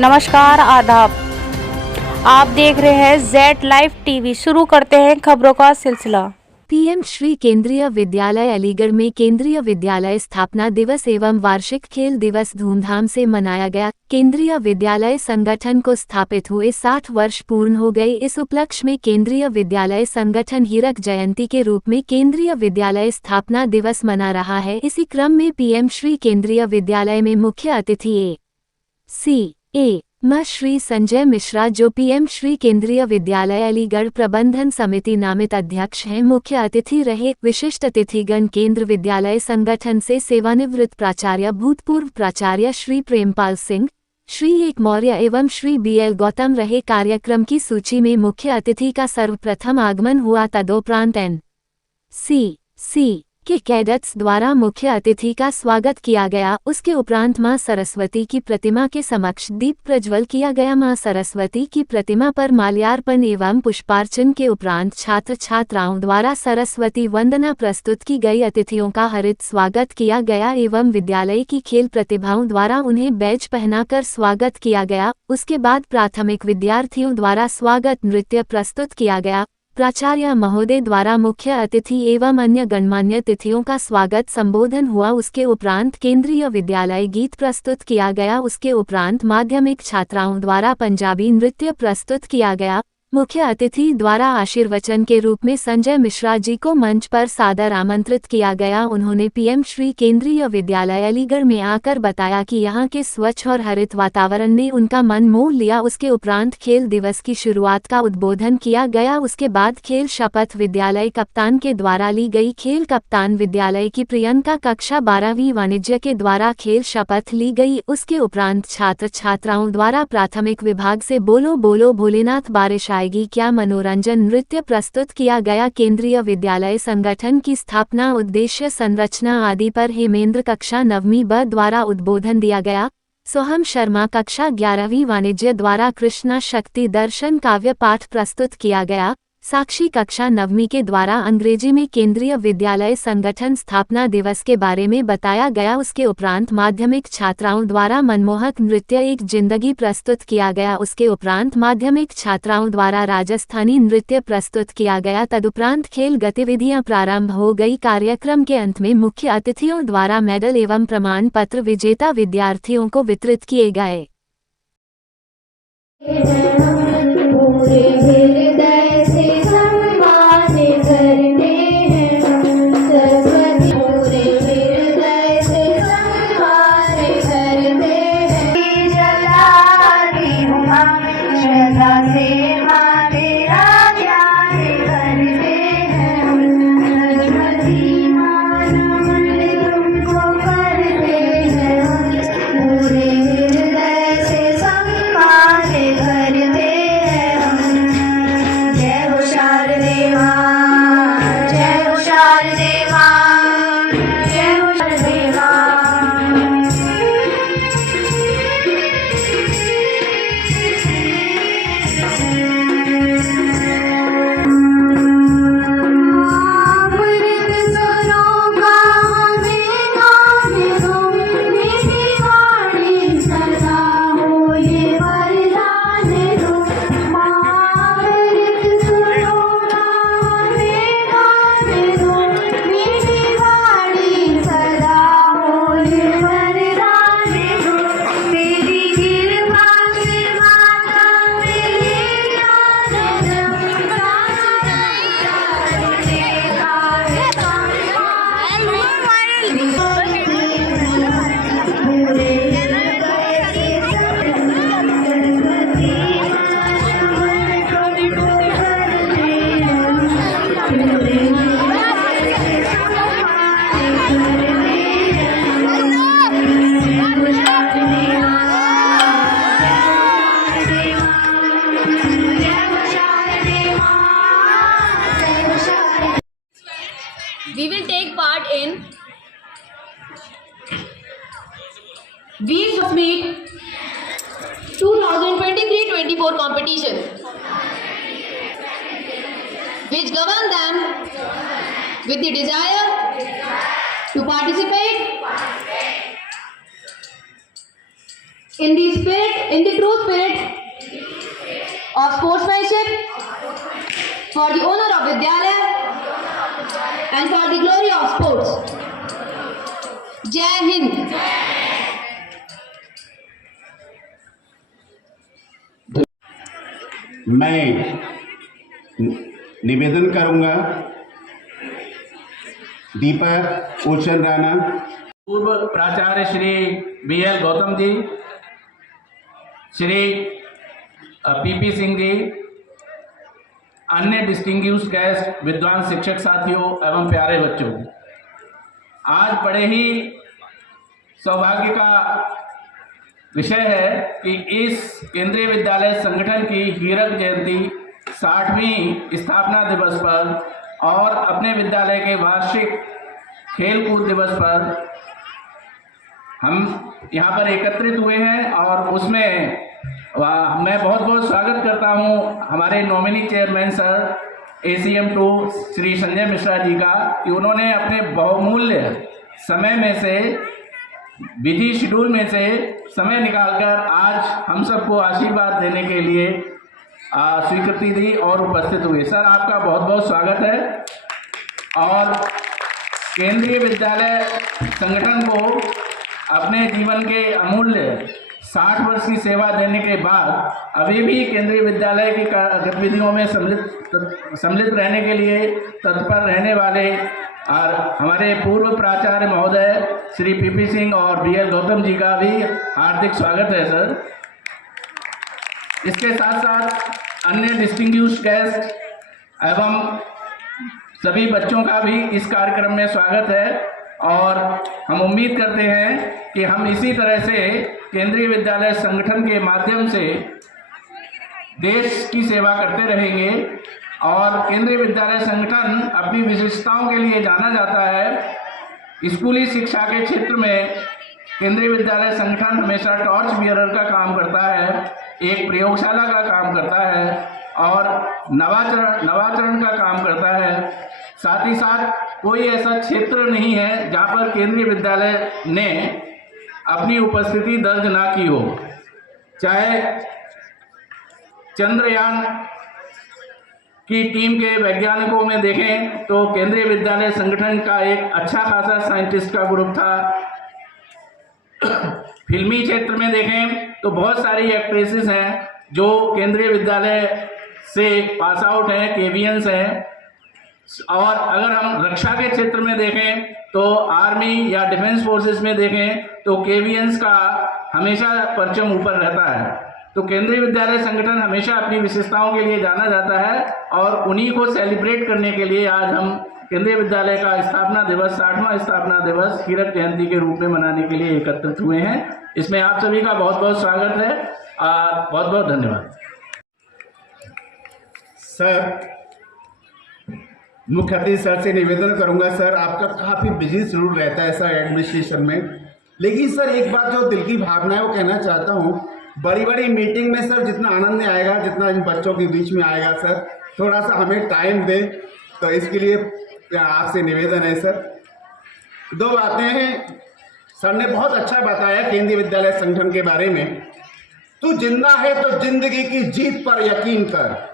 नमस्कार, आदाब। आप देख रहे हैं जेड लाइव टीवी। शुरू करते हैं खबरों का सिलसिला। पीएम श्री केंद्रीय विद्यालय अलीगढ़ में केंद्रीय विद्यालय स्थापना दिवस एवं वार्षिक खेल दिवस धूमधाम से मनाया गया। केंद्रीय विद्यालय संगठन को स्थापित हुए 60 वर्ष पूर्ण हो गए। इस उपलक्ष्य में केंद्रीय विद्यालय संगठन हीरक जयंती के रूप में केंद्रीय विद्यालय स्थापना दिवस मना रहा है। इसी क्रम में पीएम श्री केंद्रीय विद्यालय में मुख्य अतिथि श्री संजय मिश्रा, जो पीएम श्री केंद्रीय विद्यालय अलीगढ़ प्रबंधन समिति नामित अध्यक्ष हैं, मुख्य अतिथि रहे। विशिष्ट अतिथिगण केंद्र विद्यालय संगठन से सेवानिवृत्त प्राचार्य, भूतपूर्व प्राचार्य श्री प्रेमपाल सिंह, श्री एक मौर्य एवं श्री बीएल गौतम रहे। कार्यक्रम की सूची में मुख्य अतिथि का सर्वप्रथम आगमन हुआ। तदोपरांत एनसीसी के कैडेट्स द्वारा मुख्य अतिथि का स्वागत किया गया। उसके उपरांत मां सरस्वती की प्रतिमा के समक्ष दीप प्रज्वल किया गया। मां सरस्वती की प्रतिमा पर माल्यार्पण एवं पुष्पार्चन के उपरांत छात्र छात्राओं द्वारा सरस्वती वंदना प्रस्तुत की गई। अतिथियों का हृदय स्वागत किया गया एवं विद्यालय की खेल प्रतिभाओं द्वारा उन्हें बैज पहनाकर स्वागत किया गया। उसके बाद प्राथमिक विद्यार्थियों द्वारा स्वागत नृत्य प्रस्तुत किया गया। प्राचार्य महोदय द्वारा मुख्य अतिथि एवं अन्य गणमान्य अतिथियों का स्वागत संबोधन हुआ। उसके उपरांत केंद्रीय विद्यालय गीत प्रस्तुत किया गया। उसके उपरांत माध्यमिक छात्राओं द्वारा पंजाबी नृत्य प्रस्तुत किया गया। मुख्य अतिथि द्वारा आशीर्वचन के रूप में संजय मिश्रा जी को मंच पर सादर आमंत्रित किया गया। उन्होंने पीएम श्री केंद्रीय विद्यालय अलीगढ़ में आकर बताया कि यहाँ के स्वच्छ और हरित वातावरण ने उनका मन मोह लिया। उसके उपरांत खेल दिवस की शुरुआत का उद्बोधन किया गया। उसके बाद खेल शपथ विद्यालय कप्तान के द्वारा ली गई। खेल कप्तान विद्यालय की प्रियंका कक्षा 12वीं वाणिज्य के द्वारा खेल शपथ ली गई। उसके उपरांत छात्र छात्राओं द्वारा प्राथमिक विभाग से बोलो बोलो भोलेनाथ बारिश आएगी क्या मनोरंजन नृत्य प्रस्तुत किया गया। केंद्रीय विद्यालय संगठन की स्थापना, उद्देश्य, संरचना आदि पर हेमेंद्र कक्षा 9वीं ब द्वारा उद्बोधन दिया गया। सोहम शर्मा कक्षा 11वीं वाणिज्य द्वारा कृष्णा शक्ति दर्शन काव्य पाठ प्रस्तुत किया गया। साक्षी कक्षा 9वीं के द्वारा अंग्रेजी में केंद्रीय विद्यालय संगठन स्थापना दिवस के बारे में बताया गया। उसके उपरांत माध्यमिक छात्राओं द्वारा मनमोहक नृत्य एक जिंदगी प्रस्तुत किया गया। उसके उपरांत माध्यमिक छात्राओं द्वारा राजस्थानी नृत्य प्रस्तुत किया गया। तदुपरांत खेल गतिविधियां प्रारंभ हो गई। कार्यक्रम के अंत में मुख्य अतिथियों द्वारा मेडल एवं प्रमाण पत्र विजेता विद्यार्थियों को वितरित किए गए। We will take part in Weeds of Meat 2023-24 competition, which govern them with the desire to participate in the true spirit of sportsmanship, for the honor of Vidyalaya and for the glory of sports. Jai Hind. मैं निवेदन करूंगा दीपक ocean Rana, पूर्व प्राचार्य Shri BL Gautam ji, Shri PP Singh ji, अन्य distinguished guest, विद्वान शिक्षक साथियों एवं प्यारे बच्चों, आज बड़े ही सौभाग्य का विषय है कि इस केंद्रीय विद्यालय संगठन की हीरक जयंती 60वीं स्थापना दिवस पर और अपने विद्यालय के वार्षिक खेलकूद दिवस पर हम यहाँ पर एकत्रित हुए हैं और उसमें मैं बहुत बहुत स्वागत करता हूँ हमारे nominee chairman sir ACM 2 Shri Sanjay Mishra ji का, कि उन्होंने अपने बहुमूल्य समय में से, विधि शेड्यूल में से समय निकालकर आज हम सबको आशीर्वाद देने के लिए स्वीकृति दी और उपस्थित हुए। सर, आपका बहुत बहुत स्वागत है। और केंद्रीय विद्यालय संगठन को अपने जीवन के अमूल्य 60 वर्ष की सेवा देने के बाद अभी भी केंद्रीय विद्यालय की गतिविधियों में सम्मिलित रहने के लिए तत्पर रहने वाले और हमारे पूर्व प्राचार्य महोदय श्री PP सिंह और BL गौतम जी का भी हार्दिक स्वागत है सर। इसके साथ साथ अन्य डिस्टिंग्विश्ड गेस्ट एवं सभी बच्चों का भी इस कार्यक्रम में स्वागत है और हम उम्मीद करते हैं कि हम इसी तरह से केंद्रीय विद्यालय संगठन के माध्यम से देश की सेवा करते रहेंगे। और केंद्रीय विद्यालय संगठन अपनी विशेषताओं के लिए जाना जाता है। स्कूली शिक्षा के क्षेत्र में केंद्रीय विद्यालय संगठन हमेशा टॉर्च बियरर का काम करता है, एक प्रयोगशाला का काम करता है और नवाचरण का काम करता है। साथ ही साथ कोई ऐसा क्षेत्र नहीं है जहाँ पर केंद्रीय विद्यालय ने अपनी उपस्थिति दर्ज ना की हो। चाहे चंद्रयान की टीम के वैज्ञानिकों में देखें तो केंद्रीय विद्यालय संगठन का एक अच्छा खासा साइंटिस्ट का ग्रुप था। फिल्मी क्षेत्र में देखें तो बहुत सारी एक्ट्रेसेस हैं जो केंद्रीय विद्यालय से पास आउट हैं, केवीएंस हैं। और अगर हम रक्षा के क्षेत्र में देखें तो आर्मी या डिफेंस फोर्सेस में देखें तो केवीएंस का हमेशा परचम ऊपर रहता है। तो केंद्रीय विद्यालय संगठन हमेशा अपनी विशेषताओं के लिए जाना जाता है और उन्हीं को सेलिब्रेट करने के लिए आज हम केंद्रीय विद्यालय का स्थापना दिवस, 60वां स्थापना दिवस हीरक जयंती के रूप में मनाने के लिए एकत्रित हुए हैं। इसमें आप सभी का बहुत बहुत स्वागत है और बहुत बहुत धन्यवाद। सर, मुख्य अतिथि सर से निवेदन करूंगा, सर आपका काफ़ी बिजी शेड्यूल रहता है सर एडमिनिस्ट्रेशन में, लेकिन सर एक बात जो दिल की भावना है वो कहना चाहता हूँ। बड़ी बड़ी मीटिंग में सर जितना आनंद नहीं आएगा जितना इन बच्चों के बीच में आएगा सर, थोड़ा सा हमें टाइम दें। तो इसके लिए आपसे निवेदन है सर। दो बातें हैं, सर ने बहुत अच्छा बताया केंद्रीय विद्यालय संगठन के बारे में। तू जिंदा है तो जिंदगी की जीत पर यकीन कर,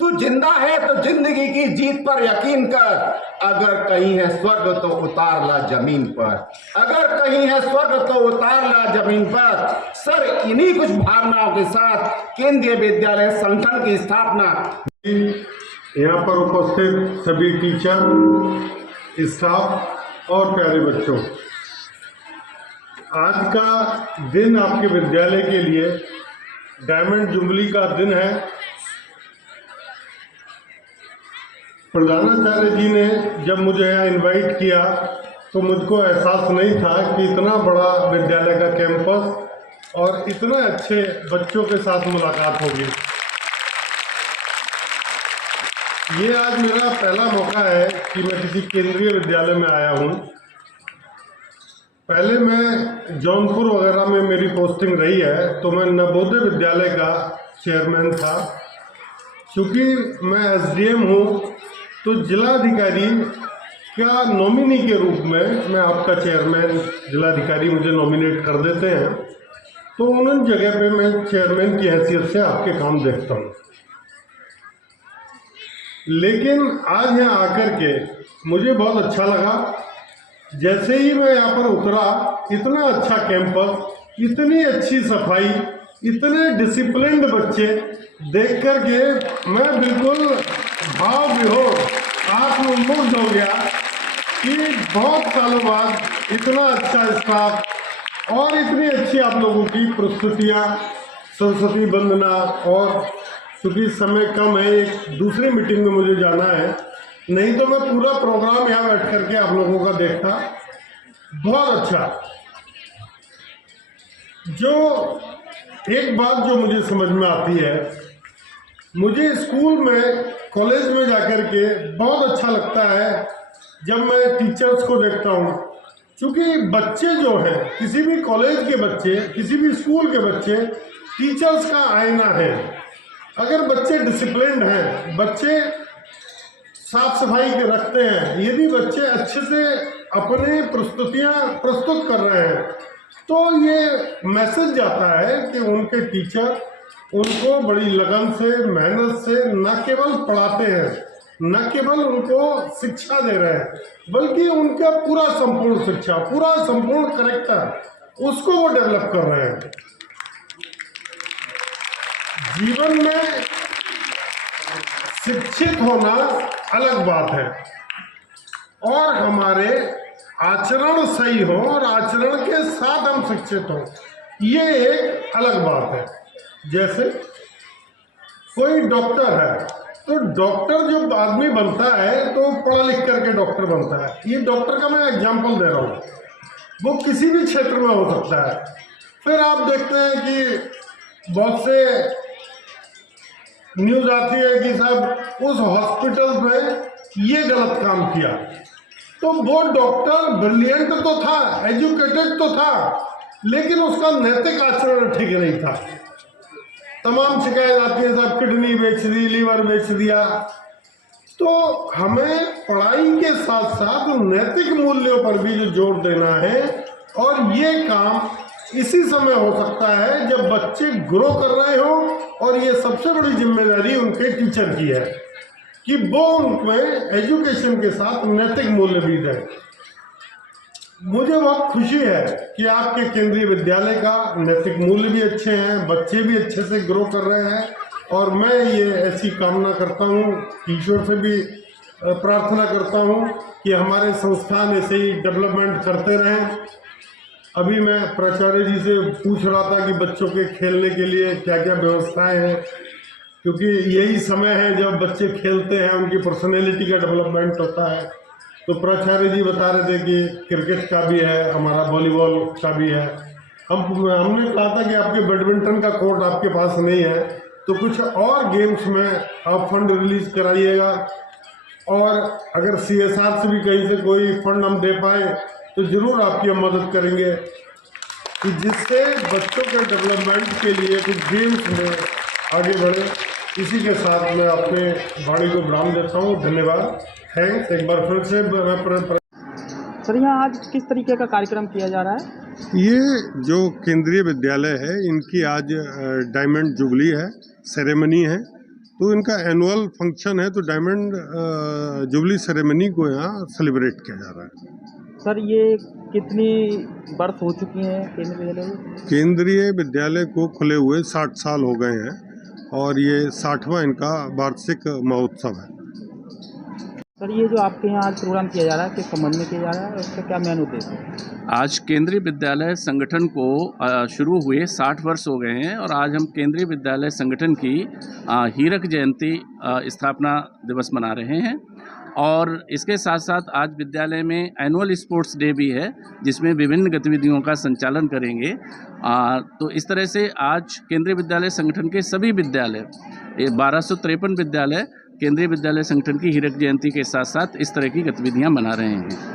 तू जिंदा है तो जिंदगी की जीत पर यकीन कर। अगर कहीं है स्वर्ग तो उतार ला जमीन पर, अगर कहीं है स्वर्ग तो उतार ला जमीन पर। सर, इन्हीं कुछ भावनाओं के साथ केंद्रीय विद्यालय संगठन की स्थापना। यहाँ पर उपस्थित सभी टीचर, स्टाफ और प्यारे बच्चों, आज का दिन आपके विद्यालय के लिए डायमंड जुबली का दिन है। प्रधानाचार्य जी ने जब मुझे यहाँ इनवाइट किया तो मुझको एहसास नहीं था कि इतना बड़ा विद्यालय का कैंपस और इतने अच्छे बच्चों के साथ मुलाकात होगी। ये आज मेरा पहला मौका है कि मैं किसी केंद्रीय विद्यालय में आया हूँ। पहले मैं जौनपुर वगैरह में मेरी पोस्टिंग रही है, तो मैं नवोदय विद्यालय का चेयरमैन था। चूँकि मैं SDM हूँ तो जिलाधिकारी का नॉमिनी के रूप में मैं आपका चेयरमैन, जिलाधिकारी मुझे नॉमिनेट कर देते हैं। तो उन जगह पे मैं चेयरमैन की हैसियत से आपके काम देखता हूँ। लेकिन आज यहाँ आकर के मुझे बहुत अच्छा लगा। जैसे ही मैं यहाँ पर उतरा, इतना अच्छा कैंपस, इतनी अच्छी सफाई, इतने डिसिप्लिन्ड बच्चे देख कर के मैं बिल्कुल भाव विभोर आत्ममुग्ध हो गया कि बहुत सालों बाद इतना अच्छा स्टाफ और इतनी अच्छी आप लोगों की प्रस्तुतियाँ, सरस्वती वंदना। और क्योंकि समय कम है, एक दूसरी मीटिंग में मुझे जाना है, नहीं तो मैं पूरा प्रोग्राम यहाँ बैठ करके आप लोगों का देखता। बहुत अच्छा। जो एक बात जो मुझे समझ में आती है, मुझे स्कूल में, कॉलेज में जाकर के बहुत अच्छा लगता है जब मैं टीचर्स को देखता हूँ। क्योंकि बच्चे जो हैं, किसी भी कॉलेज के बच्चे, किसी भी स्कूल के बच्चे टीचर्स का आईना है। अगर बच्चे डिसिप्लिन्ड हैं, बच्चे साफ सफाई के रखते हैं, यदि बच्चे अच्छे से अपने प्रस्तुतियाँ प्रस्तुत कर रहे हैं, तो ये मैसेज जाता है कि उनके टीचर उनको बड़ी लगन से, मेहनत से न केवल पढ़ाते हैं, न केवल उनको शिक्षा दे रहे हैं, बल्कि उनका पूरा संपूर्ण शिक्षा, पूरा संपूर्ण कैरेक्टर, उसको वो डेवलप कर रहे हैं। जीवन में शिक्षित होना अलग बात है, और हमारे आचरण सही हो और आचरण के साथ हम शिक्षित हो, ये एक अलग बात है। जैसे कोई डॉक्टर है, तो डॉक्टर जब आदमी बनता है तो पढ़ा लिख करके डॉक्टर बनता है। ये डॉक्टर का मैं एग्जांपल दे रहा हूँ, वो किसी भी क्षेत्र में हो सकता है। फिर आप देखते हैं कि बहुत से न्यूज़ आती है कि साहब उस हॉस्पिटल में ये गलत काम किया, तो वो डॉक्टर ब्रिलियंट तो था, एजुकेटेड तो था, लेकिन उसका नैतिक आचरण ठीक नहीं था। तमाम शिकायत आती है, साहब किडनी बेच दी, लीवर बेच दिया। तो हमें पढ़ाई के साथ साथ नैतिक मूल्यों पर भी जो जोर देना है, और ये काम इसी समय हो सकता है जब बच्चे ग्रो कर रहे हो, और ये सबसे बड़ी जिम्मेदारी उनके टीचर की है कि वो उनमें एजुकेशन के साथ नैतिक मूल्य भी दें। मुझे बहुत खुशी है कि आपके केंद्रीय विद्यालय का नैतिक मूल्य भी अच्छे हैं, बच्चे भी अच्छे से ग्रो कर रहे हैं, और मैं ये ऐसी कामना करता हूँ, ईश्वर से भी प्रार्थना करता हूँ कि हमारे संस्थान ऐसे ही डेवलपमेंट करते रहें। अभी मैं प्राचार्य जी से पूछ रहा था कि बच्चों के खेलने के लिए क्या क्या व्यवस्थाएं हैं, क्योंकि यही समय है जब बच्चे खेलते हैं, उनकी पर्सनैलिटी का डेवलपमेंट होता है। तो प्राचार्य जी बता रहे थे कि क्रिकेट का भी है, हमारा वॉलीबॉल का भी है। हमने कहा था कि आपके बैडमिंटन का कोर्ट आपके पास नहीं है, तो कुछ और गेम्स में आप फंड रिलीज कराइएगा, और अगर CSR से भी कहीं से कोई फंड हम दे पाए तो ज़रूर आपकी हम मदद करेंगे, कि जिससे बच्चों के डेवलपमेंट के लिए कुछ गेम्स में आगे बढ़े। इसी के साथ मैं अपने वाणी को विराम देता हूँ। धन्यवाद, थैंक्स एक बार फिर से। सर, यहाँ आज किस तरीके का कार्यक्रम किया जा रहा है? ये जो केंद्रीय विद्यालय है, इनकी आज डायमंड जुबली है, सेरेमनी है, तो इनका एनुअल फंक्शन है, तो डायमंड जुबली सेरेमनी को यहाँ सेलिब्रेट किया जा रहा है। सर, ये कितनी बर्थ हो चुकी हैं केंद्रीय विद्यालय? केंद्रीय विद्यालय को खुले हुए 60 साल हो गए हैं, और ये 60वां इनका वार्षिक महोत्सव है। सर, ये जो आपके यहाँ आज प्रोग्राम किया जा रहा है, किस संबंध में किया जा रहा है, उसका क्या मेन उद्देश्य है? आज केंद्रीय विद्यालय संगठन को शुरू हुए 60 वर्ष हो गए हैं, और आज हम केंद्रीय विद्यालय संगठन की हीरक जयंती स्थापना दिवस मना रहे हैं। और इसके साथ साथ आज विद्यालय में एनुअल स्पोर्ट्स डे भी है, जिसमें विभिन्न गतिविधियों का संचालन करेंगे। तो इस तरह से आज केंद्रीय विद्यालय संगठन के सभी विद्यालय, 1253 विद्यालय केंद्रीय विद्यालय संगठन की हीरक जयंती के साथ साथ इस तरह की गतिविधियां मना रहे हैं।